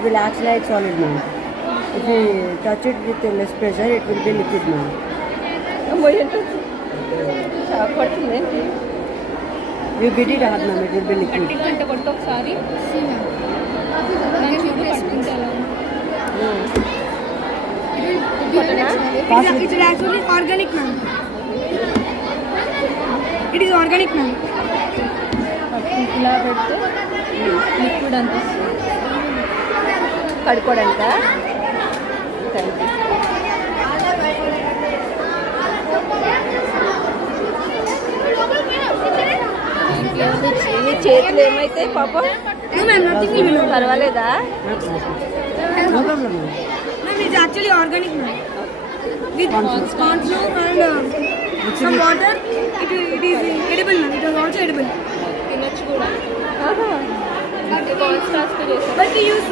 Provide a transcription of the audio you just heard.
It will act like solid, ma'am. If you touch it with less pressure, it will be liquid, ma'am. You beat it hard, ma'am. It will be liquid. ఒకసారి It is actually organic, ma'am. It is organic, ma'am. ఇలా పెడితే liquid అంత కడుక్కోవడానిక నీ చేతులు ఏమైతే పాపం No, ma'am, nothing will be. పర్వాలేదా? No problem, ma'am. Ma'am, it is actually organic, ma'am. With corn flour and some water, it is edible, ma'am. It is also edible. తినొచ్చు కూడా. కార్న్ స్టార్చ్ తో చేస్తారు. But we use